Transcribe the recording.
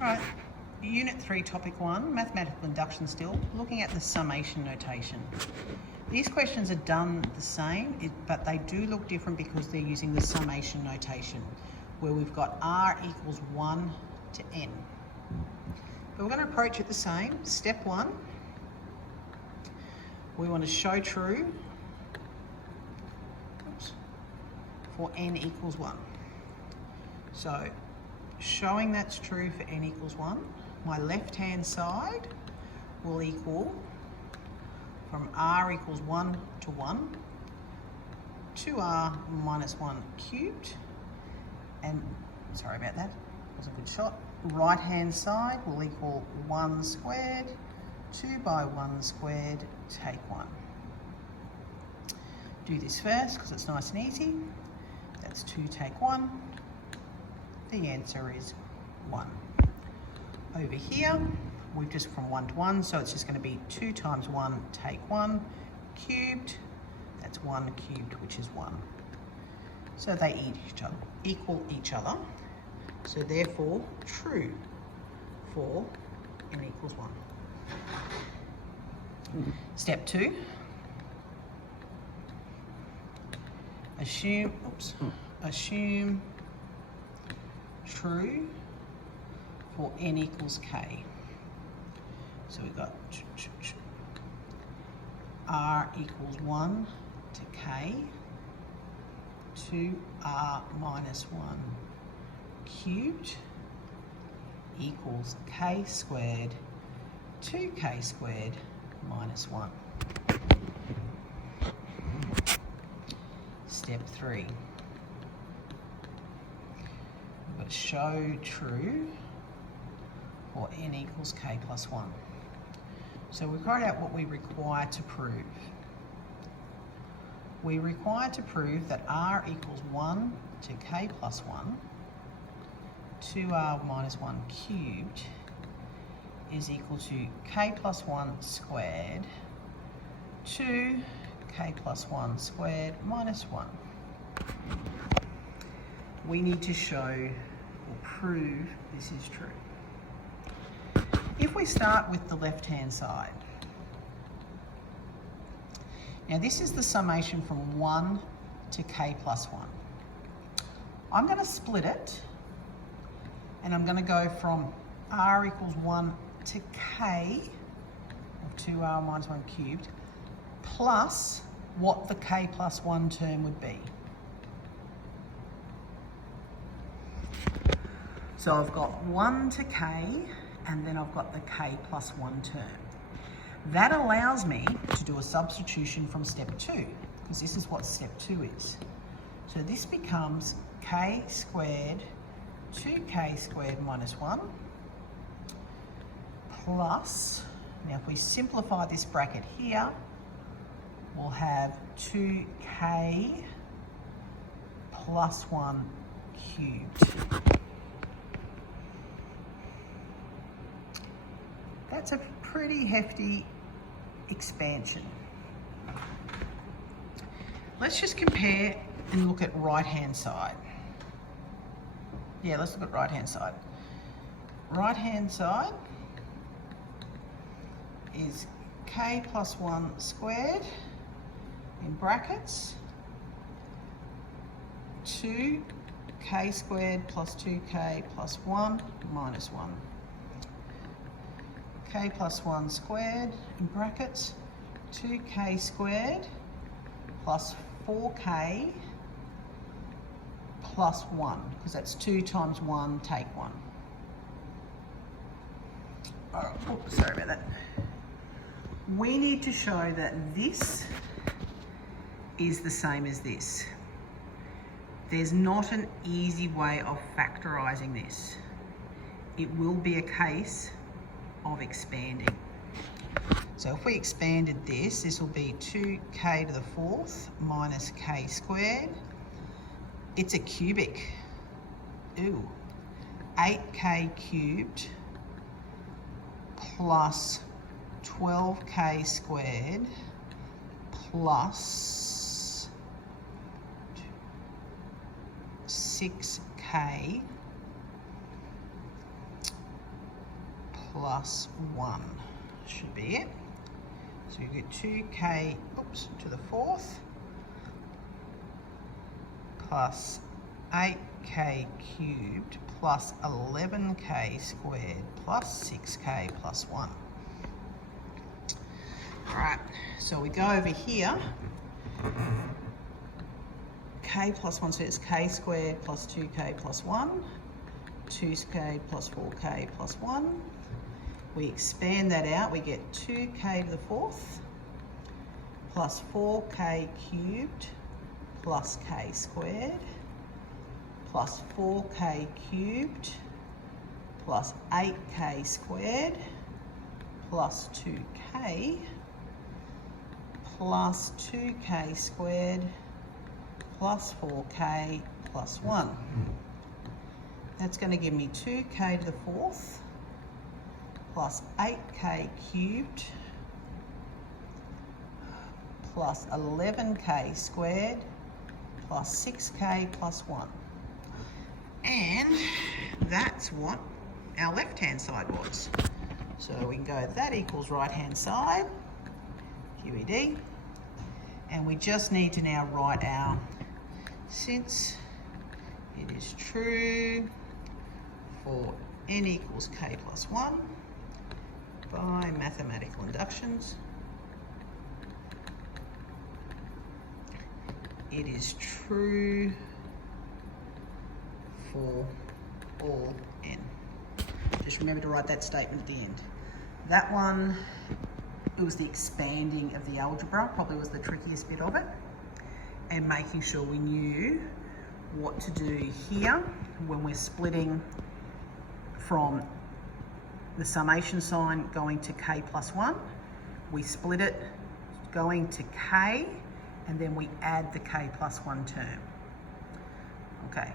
Right, Unit 3, Topic 1, Mathematical Induction still, looking at the summation notation. These questions are done the same, but they do look different because they're using the summation notation, where we've got r equals 1 to n. But we're going to approach it the same. Step 1, we want to show true for n equals 1. So, showing that's true for n equals 1, my left-hand side will equal from r equals 1 to 1, 2r minus 1 cubed, and, sorry about that, wasn't a good shot. Right-hand side will equal 1 squared, 2 by 1 squared, take 1. Do this first because it's nice and easy. That's 2 take 1. The answer is 1. Over here, we've just from 1 to 1, so it's just going to be 2 times 1 take 1 cubed. That's 1 cubed, which is 1. So they equal each other. So therefore, true for n equals 1. Step 2. Assume true for n equals k. So we've got r equals 1 to k, 2r minus 1 cubed equals k squared, 2k squared minus 1. Step 3. We've got to show true for n equals k plus 1. So we've got out what we require to prove. We require to prove that r equals 1 to k plus 1, 2r minus 1 cubed is equal to k plus 1 squared, 2 k plus 1 squared minus 1. We need to show or prove this is true. If we start with the left-hand side, now this is the summation from 1 to k plus 1. I'm going to split it, and I'm going to go from r equals 1 to k, of 2r minus 1 cubed, plus what the k plus 1 term would be. So I've got 1 to k, and then I've got the k plus 1 term. That allows me to do a substitution from step 2, because this is what step 2 is. So this becomes k squared, 2k squared minus 1, plus, now if we simplify this bracket here, we'll have 2k plus 1 cubed. That's a pretty hefty expansion. Let's just compare and look at right-hand side. Yeah, let's look at right-hand side. Right-hand side is k plus 1 squared, in brackets, 2k squared plus 2k plus 1 minus 1. K plus 1 squared, in brackets, 2k squared plus 4k plus 1, because that's 2 times 1 take 1. Oh, sorry about that. We need to show that this is the same as this. There's not an easy way of factorising this. It will be a case of expanding. So if we expanded this, this will be 2k to the 4th minus k squared. It's a cubic. Ooh. 8k cubed plus 12k squared plus 6k plus 1 should be it. So you get 2k to the 4th plus 8k cubed plus 11k squared plus 6k plus 1. Alright, so we go over here. K plus 1, so it's k squared plus 2k plus 1, 2k plus 4k plus 1. We expand that out, we get 2k to the 4th plus 4k cubed plus k squared plus 4k cubed plus 8k squared plus 2k plus 2k squared plus 4k plus 1. That's going to give me 2k to the 4th plus 8k cubed plus 11k squared plus 6k plus 1. And that's what our left-hand side was. So we can go that equals right-hand side, QED, and we just need to now write our since it is true for n equals k plus 1 by mathematical inductions, it is true for all n. Just remember to write that statement at the end. That one, it was the expanding of the algebra, probably was the trickiest bit of it, and making sure we knew what to do here when we're splitting from the summation sign going to k plus 1. We split it going to k, and then we add the k plus 1 term. Okay.